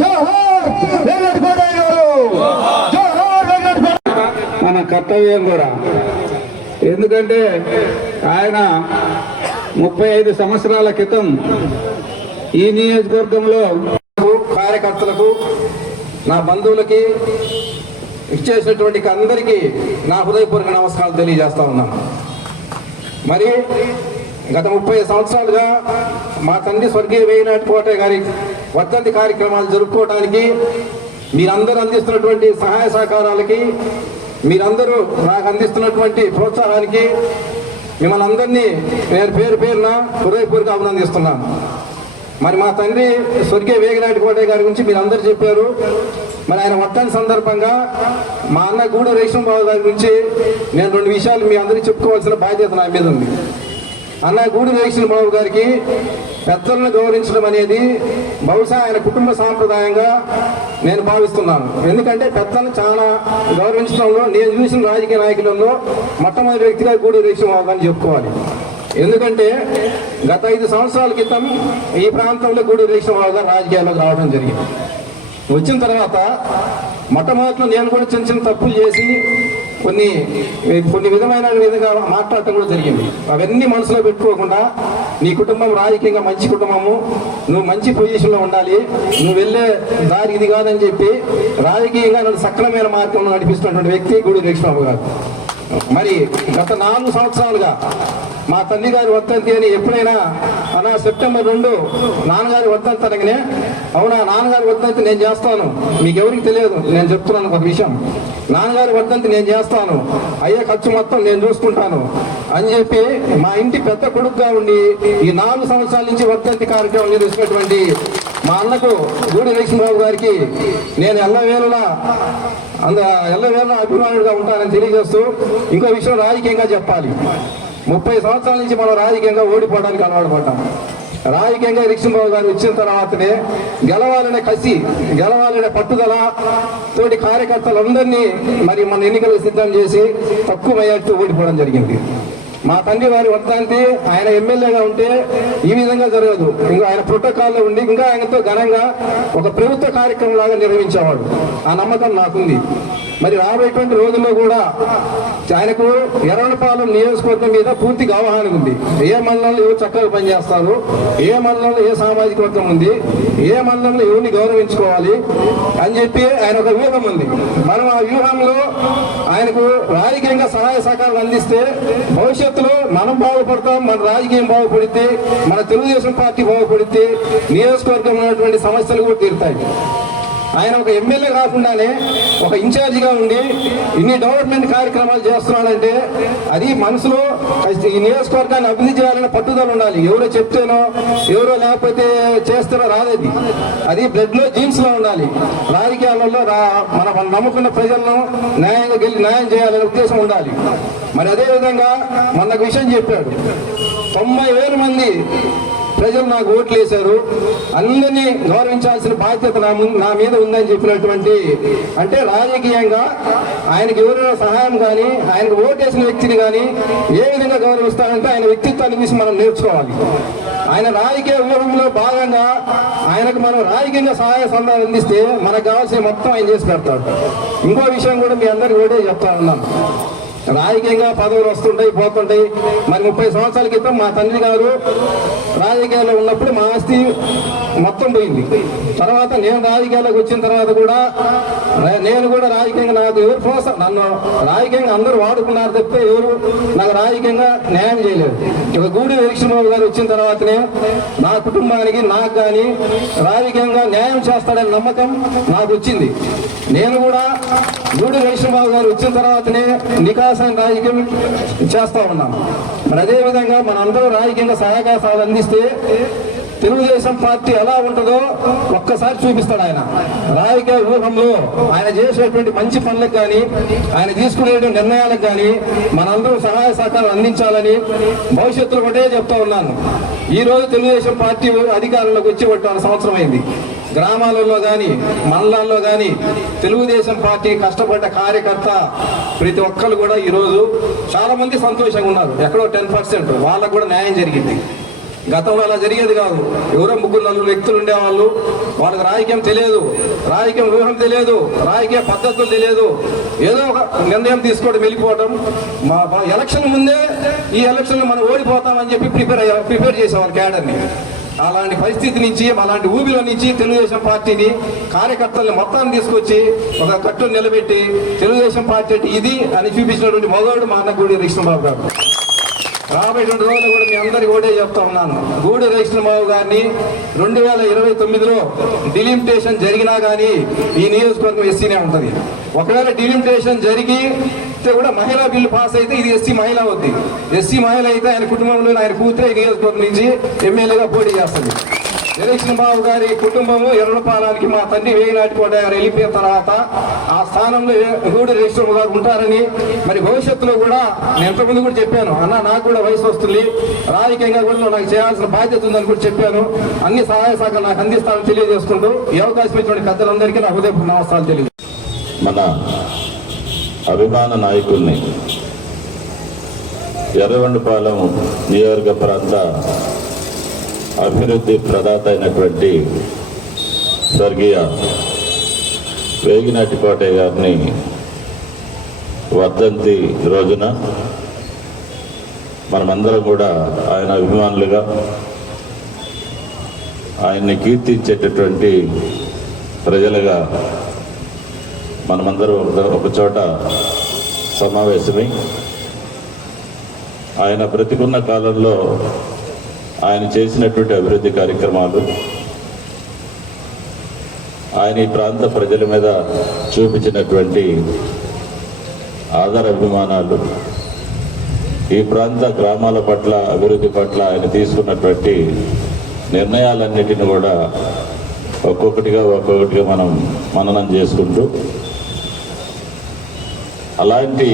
జోహార్ వెంకట గారు జోహార్ వెంకట మన కర్తవ్యం కూడా. ఎందుకంటే ఆయన ముప్పై ఐదు సంవత్సరాల క్రితం ఈ నియోజకవర్గంలో కార్యకర్తలకు నా బంధువులకి ఇచ్చేసినటువంటి అందరికీ నా హృదయపూర్వక నమస్కారాలు తెలియజేస్తా ఉన్నాను. మరి గత ముప్పై సంవత్సరాలుగా మా తండ్రి స్వర్గీయ వేయినాటి కోట గారి వర్ధంతి కార్యక్రమాలు జరుపుకోవడానికి మీరందరూ అందిస్తున్నటువంటి సహాయ సహకారాలకి మీరందరూ నాకు అందిస్తున్నటువంటి ప్రోత్సాహానికి మిమ్మల్ని అందరినీ నేను పేరు పేరున హృదయపూర్వక అభినందిస్తున్నాను. మరి మా తండ్రి స్వర్గీయ వేగినాటి కోటయ్య గారి గురించి మీరు అందరు చెప్పారు. మరి ఆయన వర్ధంతి సందర్భంగా మా అన్న గూడ రేషన్ బాబు గారి గురించి నేను రెండు విషయాలు మీ అందరికీ చెప్పుకోవాల్సిన బాధ్యత నా మీద ఉంది. అన్న గూడు వేసిన బాబు గారికి పెద్దలను గౌరవించడం అనేది బహుశా ఆయన కుటుంబ సాంప్రదాయంగా నేను భావిస్తున్నాను. ఎందుకంటే పెద్దలను చాలా గౌరవించడంలో నేను చూసిన రాజకీయ నాయకులలో మొట్టమొదటి వ్యక్తిగా గూడు వేసిన బాబు అని చెప్పుకోవాలి. ఎందుకంటే గత ఐదు సంవత్సరాల క్రితం ఈ ప్రాంతంలో గూడు రేషన్ బాబు గారు రాజకీయాల్లోకి రావడం జరిగింది. వచ్చిన తర్వాత మొట్టమొదట్లో నేను కూడా చిన్న చిన్న తప్పులు చేసి కొన్ని కొన్ని విధమైన విధంగా మాట్లాడటం కూడా జరిగింది. అవన్నీ మనసులో పెట్టుకోకుండా నీ కుటుంబం రాజకీయంగా మంచి కుటుంబము నువ్వు మంచి పొజిషన్లో ఉండాలి నువ్వు వెళ్ళే దారి ఇది కాదని చెప్పి రాజకీయంగా నన్ను సక్రమైన మార్గంలో నడిపిస్తున్నటువంటి వ్యక్తి గుడి లక్ష్మణబాబు గారు. మరి గత నాలుగు సంవత్సరాలుగా మా తల్లి గారి వర్ధంతి అని ఎప్పుడైనా అలా సెప్టెంబర్ రెండు నాన్నగారి వర్ధంతి అనగానే అవునా నాన్నగారి వర్ధంతి నేను చేస్తాను. మీకు ఎవరికి తెలియదు నేను చెప్తున్నాను ఒక విషయం. నాన్నగారి వర్ధంతి నేను చేస్తాను. అయ్యే ఖర్చు మొత్తం నేను చూసుకుంటాను. అని చెప్పి మా ఇంటి పెద్ద కొడుకుగా ఉండి ఈ నాలుగు సంవత్సరాల నుంచి వర్ధంతి కార్యక్రమం నిర్వహించినటువంటి మా అన్నకు గూడి నరసింహరావు గారికి నేను ఎల్లవేళలా అంద ఎల్లవేళ అభిమానుడిగా ఉంటానని తెలియజేస్తూ ఇంకో విషయం రాజకీయంగా చెప్పాలి. ముప్పై సంవత్సరాల నుంచి మనం రాజకీయంగా ఓడిపోవడానికి అలవాటు పడ్డాం రాజకీయంగా నరసింహరావు గారు వచ్చిన తర్వాతనే గెలవాలనే కసి గెలవాలనే పట్టుదల తోటి కార్యకర్తలందరినీ మరి మన ఎన్నికలకు సిద్ధం చేసి తక్కువ అయ్యేట్టు ఓడిపోవడం జరిగింది. మా తండ్రి వారి వర్ధంతి ఆయన ఎమ్మెల్యేగా ఉంటే ఈ విధంగా జరగదు. ఇంకా ఆయన ప్రోటోకాల్లో ఉండి ఇంకా ఆయనతో ఘనంగా ఒక ప్రభుత్వ కార్యక్రమం లాగా నిర్వహించేవాడు. ఆ నమ్మకం నాకుంది. మరి రాబోయేటువంటి రోజుల్లో కూడా ఆయనకు ఎర్రపాలెం నియోజకవర్గం మీద పూర్తిగా అవగాహన ఉంది. ఏ మండలంలో ఎవరు చక్కగా పనిచేస్తారు ఏ మండలంలో ఏ సామాజిక వర్గం ఉంది ఏ మండలంలో ఎవరిని గౌరవించుకోవాలి అని చెప్పి ఆయన ఒక వ్యూహం ఉంది. మనం ఆ వ్యూహంలో ఆయనకు రాజకీయంగా సహాయ సహకారాలు అందిస్తే భవిష్యత్తులో మనం బాగుపడతాం మన రాజకీయం బాగుపడితే మన తెలుగుదేశం పార్టీ బాగుపడితే నియోజకవర్గం ఉన్నటువంటి సమస్యలు కూడా తీరుతాయి. ఆయన ఒక ఎమ్మెల్యే కాకుండానే ఒక ఇన్ఛార్జిగా ఉండి ఇన్ని డెవలప్మెంట్ కార్యక్రమాలు చేస్తున్నాడంటే అది మనసులో ఈ నియోజకవర్గాన్ని అభివృద్ధి చేయాలనే పట్టుదల ఉండాలి. ఎవరో చెప్తేనో ఎవరో లేకపోతే చేస్తేనో రాదది అది. బ్లడ్లో జీన్స్లో ఉండాలి. రాజకీయాలలో రా మన మనం నమ్ముకున్న ప్రజలను న్యాయంగా గెలి న్యాయం చేయాలనే ఉద్దేశం ఉండాలి. మరి అదేవిధంగా మొన్న విషయం చెప్పాడు. తొంభై వేల మంది ప్రజలు నాకు ఓట్లు వేశారు అందరినీ గౌరవించాల్సిన బాధ్యత నా ముందు నా మీద ఉందని చెప్పినటువంటి అంటే రాజకీయంగా ఆయనకి ఎవరైనా సహాయం కానీ ఆయనకు ఓటేసిన వ్యక్తిని కానీ ఏ విధంగా గౌరవిస్తారంటే ఆయన వ్యక్తిత్వాన్ని చూసి మనం నేర్చుకోవాలి. ఆయన రాజకీయ వ్యూహంలో భాగంగా ఆయనకు మనం రాజకీయంగా సహాయ సంధానం అందిస్తే మనకు కావాల్సిన మొత్తం ఆయన చేసి పెడతాడు. ఇంకో విషయం కూడా మీ అందరికీ ఒకటే చెప్తా ఉన్నాను. రాజకీయంగా పదవులు వస్తుంటాయి పోతుంటాయి. మరి ముప్పై సంవత్సరాల క్రితం మా తండ్రి గారు రాజకీయాల్లో ఉన్నప్పుడు మా ఆస్తి మొత్తం పోయింది. తర్వాత నేను రాజకీయాల్లోకి వచ్చిన తర్వాత కూడా నేను కూడా రాజకీయంగా నాకు ఎవరు ప్రోత్సాహం నన్ను రాజకీయంగా అందరూ వాడుకున్నారు తప్పితే ఎవరు నాకు రాజకీయంగా న్యాయం చేయలేదు. ఇక గూడి వీక్షణబాబు గారు వచ్చిన తర్వాతనే నా కుటుంబానికి నాకు కానీ రాజకీయంగా న్యాయం చేస్తాడనే నమ్మకం నాకు వచ్చింది. నేను కూడా గూడి వీక్షణబాబు గారు వచ్చిన తర్వాతనే నికాసం రాజకీయం చేస్తా ఉన్నాను. మరి అదేవిధంగా మనందరూ రాజకీయంగా సహకారాలు అందిస్తే తెలుగుదేశం పార్టీ ఎలా ఉంటుందో ఒక్కసారి చూపిస్తాడు ఆయన. రాజకీయ వ్యూహంలో ఆయన చేసేటువంటి మంచి పనులకు కానీ ఆయన తీసుకునేటువంటి నిర్ణయాలకు కానీ మనందరం సహాయ సహకారం అందించాలని భవిష్యత్తులో ఒకటే చెప్తా ఉన్నాను. ఈ రోజు తెలుగుదేశం పార్టీ అధికారంలోకి వచ్చి ఒకటి సంవత్సరం అయింది. గ్రామాలలో కానీ మండలాల్లో కానీ తెలుగుదేశం పార్టీ కష్టపడ్డ కార్యకర్త ప్రతి ఒక్కరు కూడా ఈరోజు చాలామంది సంతోషంగా ఉన్నారు. ఎక్కడో టెన్ పర్సెంట్. వాళ్ళకు కూడా న్యాయం జరిగింది. గతంలో అలా జరిగేది కాదు. ఎవరో ముగ్గురు నలుగురు వ్యక్తులు ఉండేవాళ్ళు. వాళ్ళకి రాజకీయం తెలియదు. రాజకీయం వ్యూహం తెలియదు. రాజకీయ పద్ధతులు తెలియదు. ఏదో ఒక నిర్ణయం తీసుకోవడం వెళ్ళిపోవడం. మా ఎలక్షన్ ముందే ఈ ఎలక్షన్లు మనం ఓడిపోతామని చెప్పి ప్రిపేర్ అయ్యా ప్రిపేర్ చేసేవారు క్యాడర్ని. అలాంటి పరిస్థితి నుంచి అలాంటి ఊబిలో నుంచి తెలుగుదేశం పార్టీని కార్యకర్తల్ని మొత్తాన్ని తీసుకొచ్చి ఒక కట్టును నిలబెట్టి తెలుగుదేశం పార్టీ ఇది అని చూపించినటువంటి మొదడు మా అన్న గుడి కృష్ణబాబు గారు. రాబోయేటువంటి రోజులు కూడా మీ అందరికి కూడా చెప్తా ఉన్నాను. గూడ రేష్ణ బాబు గారిని రెండు వేల ఇరవై తొమ్మిదిలో డిలిమిటేషన్ జరిగినా కానీ ఈ నియోజకవర్గం ఎస్సీనే ఉంటుంది. ఒకవేళ డిలిమిటేషన్ జరిగి కూడా మహిళా బిల్లు పాస్ అయితే ఇది ఎస్సీ మహిళ అవుద్ది. ఎస్సీ మహిళ అయితే ఆయన కుటుంబంలో ఆయన కూతురే ఈ నియోజకవర్గం నుంచి ఎమ్మెల్యేగా పోటీ చేస్తుంది. ఎలక్షన్ బాబు గారి కుటుంబము ఎర్రపాలానికి మా తండ్రి వేయినాటి కోట గారు వెళ్ళిపోయిన తర్వాత ఆ స్థానంలో గూడు రిజిస్టర్ గారు ఉంటారని మరి భవిష్యత్తులో కూడా నేను ఇంతకుముందు కూడా చెప్పాను. అన్న నాకు కూడా వయసు వస్తుంది. రాజకీయంగా కూడా నాకు చేయాల్సిన బాధ్యత ఉందని కూడా చెప్పాను. అన్ని సహాయ శాఖలు నాకు అందిస్తానని తెలియజేసుకుంటూ ఈ అవకాశం ఇచ్చినటువంటి పెద్దలందరికీ నా హృదయపూర్వక నమస్కారాలు తెలియదు మన అభిమాన నాయకుల్ని ఎర్రగొండపాలెం నియోజక ప్రాంత అభివృద్ధి ప్రదాత అయినటువంటి స్వర్గీయ వేగినటికోటయ్య గారిని వర్ధంతి రోజున మనమందరం కూడా ఆయన అభిమానులుగా ఆయన్ని కీర్తించేటటువంటి ప్రజలుగా మనమందరం ఒకచోట ఒక చోట సమావేశమై ఆయన బ్రతికున్న కాలంలో ఆయన చేసినటువంటి అభివృద్ధి కార్యక్రమాలు ఆయన ఈ ప్రాంత ప్రజల మీద చూపించినటువంటి ఆధార అభిమానాలు ఈ ప్రాంత గ్రామాల పట్ల అభివృద్ధి పట్ల ఆయన తీసుకున్నటువంటి నిర్ణయాలన్నిటిని కూడా ఒక్కొక్కటిగా ఒక్కొక్కటిగా మనం మననం చేసుకుంటూ అలాంటి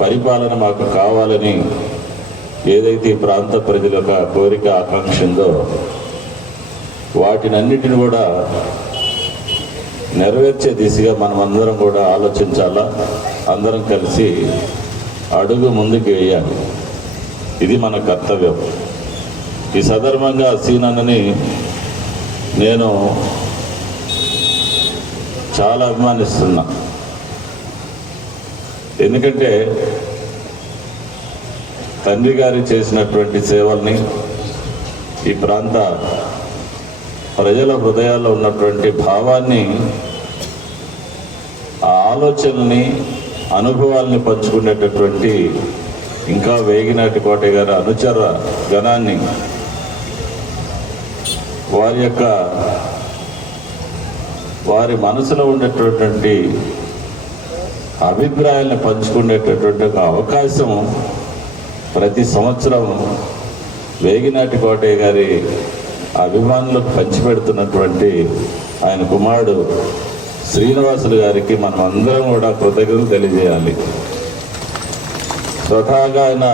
పరిపాలన మాకు కావాలని ఏదైతే ఈ ప్రాంత ప్రజల యొక్క కోరిక ఆకాంక్ష ఉందో వాటినన్నిటిని కూడా నెరవేర్చే దిశగా మనం అందరం కూడా ఆలోచించాలా? అందరం కలిసి అడుగు ముందుకు వేయాలి. ఇది మన కర్తవ్యం. ఈ సందర్భంగా సీనన్నని నేను చాలా అభిమానిస్తున్నా. ఎందుకంటే తండ్రి గారు చేసినటువంటి సేవల్ని ఈ ప్రాంత ప్రజల హృదయాల్లో ఉన్నటువంటి భావాన్ని ఆ ఆలోచనల్ని అనుభవాల్ని పంచుకునేటటువంటి ఇంకా వేగినాటి కోటయ్య గారి అనుచర గణాన్ని వారి యొక్క వారి మనసులో ఉండేటటువంటి అభిప్రాయాలను పంచుకునేటటువంటి ఒక అవకాశం ప్రతి సంవత్సరం వేగినాటి కోటయ్య గారి అభిమానులకు పంచిపెడుతున్నటువంటి ఆయన కుమారుడు శ్రీనివాసులు గారికి మనం అందరం కూడా కృతజ్ఞతలు తెలియజేయాలి. స్వతహాగా ఆయన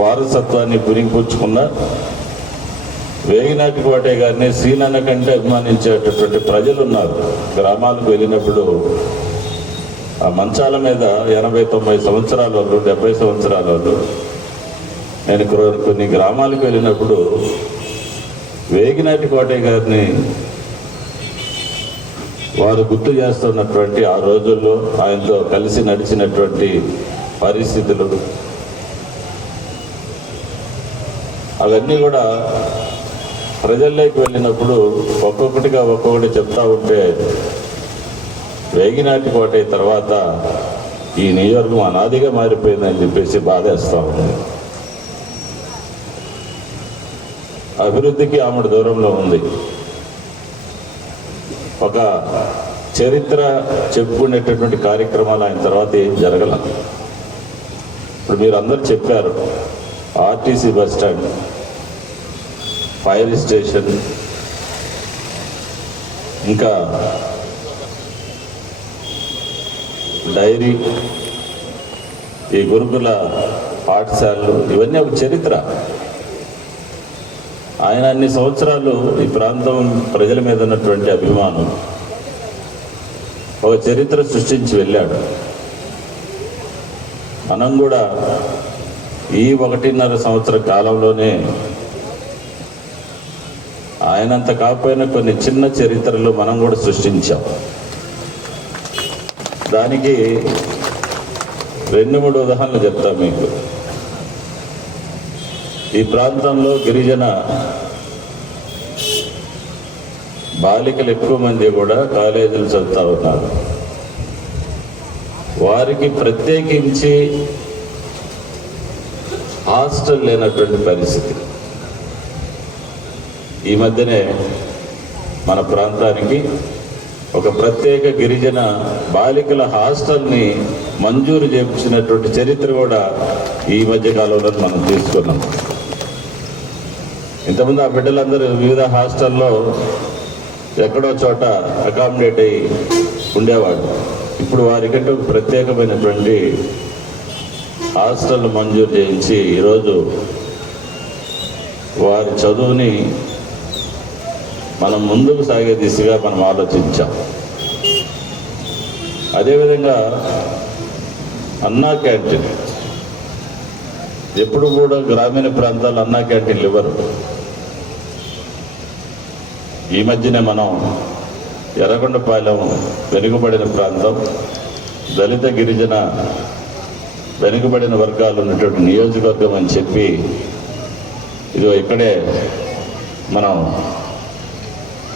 వారసత్వాన్ని పురిగిపుచ్చుకున్న వేగినాటి కోటయ్య గారిని శ్రీనన్న కంటే అభిమానించేటటువంటి ప్రజలు ఉన్నారు. గ్రామాలకు వెళ్ళినప్పుడు ఆ మంచాల మీద ఎనభై తొంభై సంవత్సరాల వాళ్ళు డెబ్బై సంవత్సరాల వాళ్ళు నేను కొన్ని గ్రామాలకు వెళ్ళినప్పుడు వేగినాటి కోటయ్య గారిని వారు గుర్తు చేస్తున్నటువంటి ఆ రోజుల్లో ఆయనతో కలిసి నడిచినటువంటి పరిస్థితులు. అవన్నీ కూడా ప్రజల్లోకి వెళ్ళినప్పుడు ఒక్కొక్కటిగా ఒక్కొక్కటి చెప్తా ఉంటే వేగినాటి కోట తర్వాత ఈ నియోజకవర్గం అనాదిగా మారిపోయిందని చెప్పేసి బాధేస్తా ఉంది. అభివృద్ధికి ఆమె దూరంలో ఉంది. ఒక చరిత్ర చెప్పుకునేటటువంటి కార్యక్రమాలు ఆయన తర్వాత ఏం జరగల. ఇప్పుడు మీరు అందరు చెప్పారు RTC bus stand fire station ఇంకా డైరీ ఈ గురుకుల పాఠశాలలు ఇవన్నీ ఒక చరిత్ర. ఆయన అన్ని సంవత్సరాలు ఈ ప్రాంతం ప్రజల మీద ఉన్నటువంటి అభిమానం. ఒక చరిత్ర సృష్టించి వెళ్ళాడు. మనం కూడా ఈ ఒకటిన్నర సంవత్సర కాలంలోనే ఆయనంత కాకపోయినా కొన్ని చిన్న చరిత్రలు మనం కూడా సృష్టించాం. దానికి రెండు మూడు ఉదాహరణలు చెప్తా మీకు. ఈ ప్రాంతంలో గిరిజన బాలికలు ఎక్కువ మంది కూడా కాలేజీలు చదువుతా ఉన్నారు. వారికి ప్రత్యేకించి హాస్టల్ లేనటువంటి పరిస్థితి. ఈ మధ్యనే మన ప్రాంతానికి ఒక ప్రత్యేక గిరిజన బాలికల హాస్టల్ని మంజూరు చేయించినటువంటి చరిత్ర కూడా ఈ మధ్య కాలంలో మనం తీసుకున్నాం. ఇంతకుముందు ఆ బిడ్డలందరూ వివిధ హాస్టల్లో ఎక్కడో చోట అకామిడేట్ అయ్యి ఉండేవాడు ఇప్పుడు వారికంటే ఒక ప్రత్యేకమైనటువంటి హాస్టల్ మంజూరు చేయించి ఈరోజు వారి చదువుని మనం ముందుకు సాగే దిశగా మనం ఆలోచించాం. అదేవిధంగా అన్నా క్యాంటీన్. ఎప్పుడు కూడా గ్రామీణ ప్రాంతాల్లో అన్నా క్యాంటీన్లు ఇవ్వరు. ఈ మధ్యనే మనం ఎర్రగొండపాలెం వెనుకబడిన ప్రాంతం దళిత గిరిజన వెనుకబడిన వర్గాలు ఉన్నటువంటి నియోజకవర్గం అని చెప్పి ఇదిగో ఇక్కడే మనం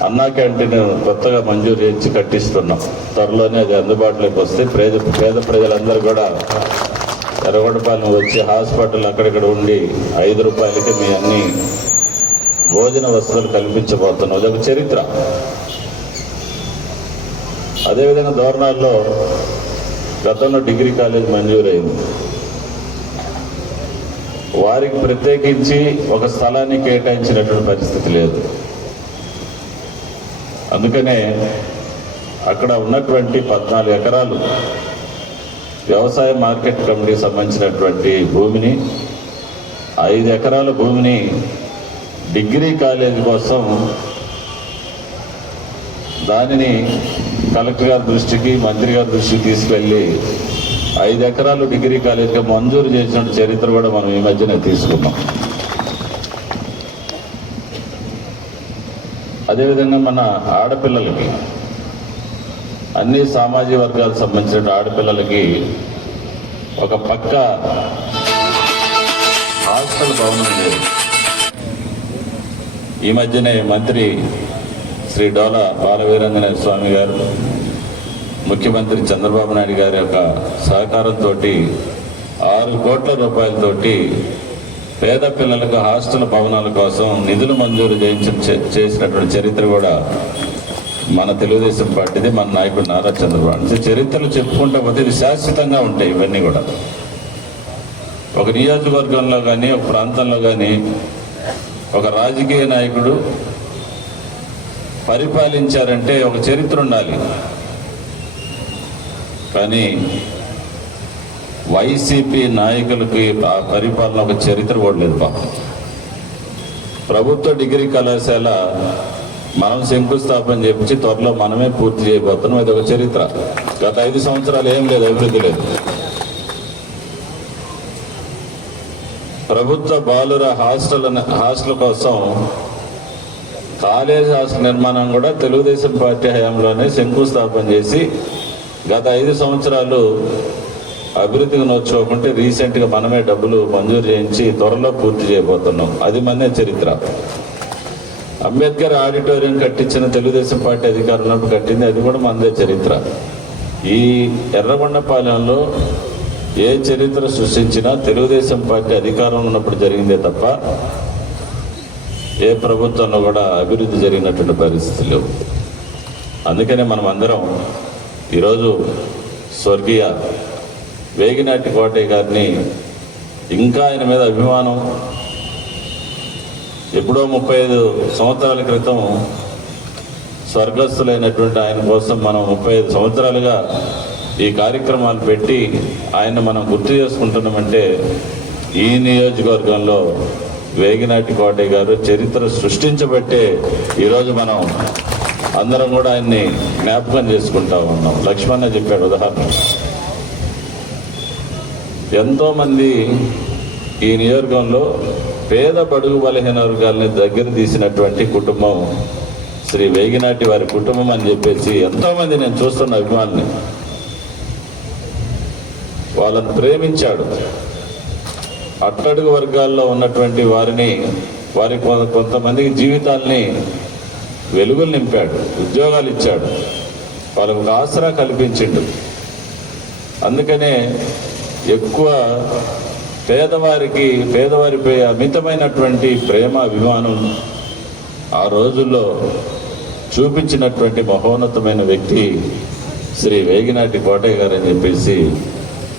అన్నా క్యాంటీన్ కొత్తగా మంజూరు చేయించి కట్టిస్తున్నాం. త్వరలోనే అది అందుబాటులోకి వస్తే పేద పేద ప్రజలందరూ కూడా ఎర్రగొడపాలను వచ్చి హాస్పిటల్ అక్కడిక్కడ ఉండి ఐదు రూపాయలకి మీ అన్ని భోజన వసతులు కల్పించబోతున్నాం అదొక చరిత్ర. అదేవిధంగా దోరణాల్లో గతంలో డిగ్రీ కాలేజ్ మంజూరైంది. వారికి ప్రత్యేకించి ఒక స్థలాన్ని కేటాయించినటువంటి పరిస్థితి లేదు. అందుకనే అక్కడ ఉన్నటువంటి పద్నాలుగు ఎకరాలు వ్యవసాయ మార్కెట్ కమిటీకి సంబంధించినటువంటి భూమిని ఐదు ఎకరాల భూమిని డిగ్రీ కాలేజ్ కోసం దానిని కలెక్టర్ గారి దృష్టికి మంత్రి గారి దృష్టికి తీసుకెళ్ళి ఐదు ఎకరాలు డిగ్రీ కాలేజీగా మంజూరు చేసిన చరిత్ర కూడా మనం ఈ మధ్యనే తీసుకున్నాం. అదేవిధంగా మన ఆడపిల్లలకి అన్ని సామాజిక వర్గాలకు సంబంధించిన ఆడపిల్లలకి ఒక పక్క హాస్టల్ భవనం లేదు ఈ మధ్యనే మంత్రి శ్రీ డోలా బాలవీరంజనేయ స్వామి గారు ముఖ్యమంత్రి చంద్రబాబు నాయుడు గారి యొక్క సహకారంతో ఆరు కోట్ల రూపాయలతోటి పేద పిల్లలకు హాస్టల్ భవనాల కోసం నిధులు మంజూరు చేయించిన చే- చేసినటువంటి చరిత్ర కూడా మన తెలుగుదేశం పార్టీది మన నాయకుడు నారా చంద్రబాబు. చరిత్రలు చెప్పుకుంటే పోతే ఇది శాశ్వతంగా ఉంటాయి ఇవన్నీ కూడా. ఒక నియోజకవర్గంలో కానీ ఒక ప్రాంతంలో కానీ ఒక రాజకీయ నాయకుడు పరిపాలించారంటే ఒక చరిత్ర ఉండాలి. కానీ వైసీపీ నాయకులకి పరిపాలన ఒక చరిత్ర కూడా లేదు పాపం. ప్రభుత్వ డిగ్రీ కళాశాల మనం శంకుస్థాపన చేపించి త్వరలో మనమే పూర్తి చేయబోతున్నాం. ఇది ఒక చరిత్ర. గత ఐదు సంవత్సరాలు ఏం లేదు అభివృద్ధి లేదు. ప్రభుత్వ బాలుర హాస్టల్ హాస్టల్ కోసం కాలేజ్ హాస్టల్ నిర్మాణం కూడా తెలుగుదేశం పార్టీ హయాంలోనే శంకుస్థాపన చేసి గత ఐదు సంవత్సరాలు అభివృద్ధికి నోచుకోకుంటే రీసెంట్గా మనమే డబ్బులు మంజూరు చేయించి త్వరలో పూర్తి చేయబోతున్నాం. అది మనే చరిత్ర. అంబేద్కర్ ఆడిటోరియం కట్టించిన తెలుగుదేశం పార్టీ అధికారం ఉన్నప్పుడు కట్టింది అది కూడా మనదే చరిత్ర. ఈ ఎర్రగొండపాలెంలో ఏ చరిత్ర సృష్టించినా తెలుగుదేశం పార్టీ అధికారంలో ఉన్నప్పుడు జరిగిందే తప్ప ఏ ప్రభుత్వంలో కూడా అభివృద్ధి జరిగినటువంటి పరిస్థితులు అందుకనే మనం అందరం ఈరోజు స్వర్గీయ వేగినాటి కోటయ్య గారిని ఇంకా ఆయన మీద అభిమానం ఎప్పుడో ముప్పై ఐదు సంవత్సరాల క్రితం స్వర్గస్థులైనటువంటి ఆయన కోసం మనం ముప్పై ఐదు సంవత్సరాలుగా ఈ కార్యక్రమాలు పెట్టి ఆయన మనం గుర్తు చేసుకుంటున్నామంటే ఈ నియోజకవర్గంలో వేగినాటి కోటయ్య గారు చరిత్ర సృష్టించబట్టే ఈరోజు మనం అందరం కూడా ఆయన్ని జ్ఞాపకం చేసుకుంటా ఉన్నాం. లక్ష్మణ చెప్పాడు ఉదాహరణ ఎంతోమంది ఈ నియోజకంలో పేద బడుగు బలహీన వర్గాల్ని దగ్గర తీసినటువంటి కుటుంబం శ్రీ వేగినాటి వారి కుటుంబం అని చెప్పేసి ఎంతోమంది నేను చూస్తున్న అభిమానుల్ని. వాళ్ళని ప్రేమించాడు. అట్టడుగు వర్గాల్లో ఉన్నటువంటి వారిని వారి కొంతమందికి జీవితాల్ని వెలుగులు నింపాడు ఉద్యోగాలు ఇచ్చాడు. వాళ్ళకు ఒక ఆసరా కల్పించిండు. అందుకనే ఎక్కువ పేదవారికి పేదవారిపై అమితమైనటువంటి ప్రేమ అభిమానం ఆ రోజుల్లో చూపించినటువంటి మహోన్నతమైన వ్యక్తి శ్రీ వేగినాటి కోటయ్య గారు అని చెప్పేసి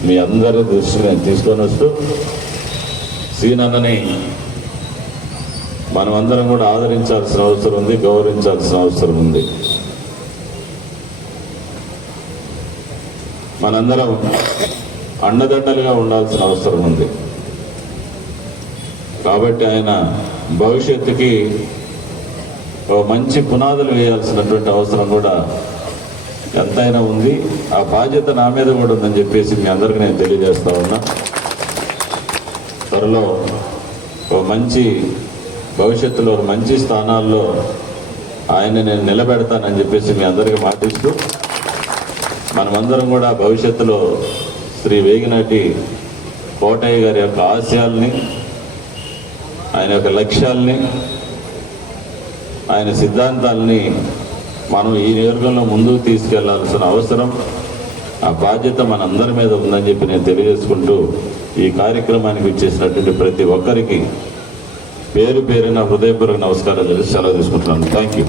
మీ అందరి దృష్టిని నేను తీసుకొని వస్తూ సీనన్నని మనమందరం కూడా ఆదరించాల్సిన అవసరం ఉంది గౌరవించాల్సిన అవసరం ఉంది. మనందరం అండదండలుగా ఉండాల్సిన అవసరం ఉంది. కాబట్టి ఆయన భవిష్యత్తుకి మంచి పునాదులు వేయాల్సినటువంటి అవసరం కూడా ఎంతైనా ఉంది. ఆ బాధ్యత నా మీద కూడా ఉందని చెప్పేసి మీ అందరికీ నేను తెలియజేస్తా ఉన్నా. త్వరలో ఓ మంచి భవిష్యత్తులో మంచి స్థానాల్లో ఆయన నేను నిలబెడతానని చెప్పేసి మీ అందరికీ మాటిస్తూ మనమందరం కూడా భవిష్యత్తులో శ్రీ వేగినాటి కోటయ్య గారి యొక్క ఆశయాల్ని ఆయన యొక్క లక్ష్యాల్ని ఆయన సిద్ధాంతాల్ని మనం ఈ నియోజకంలో ముందుకు తీసుకెళ్ళాల్సిన అవసరం ఆ బాధ్యత మనందరి మీద ఉందని చెప్పి నేను తెలియజేసుకుంటూ ఈ కార్యక్రమానికి ఇచ్చేసినటువంటి ప్రతి ఒక్కరికి పేరు పేరున హృదయపూర్వక నమస్కారం తెలిసి సెలవు తీసుకుంటున్నాను. Thank you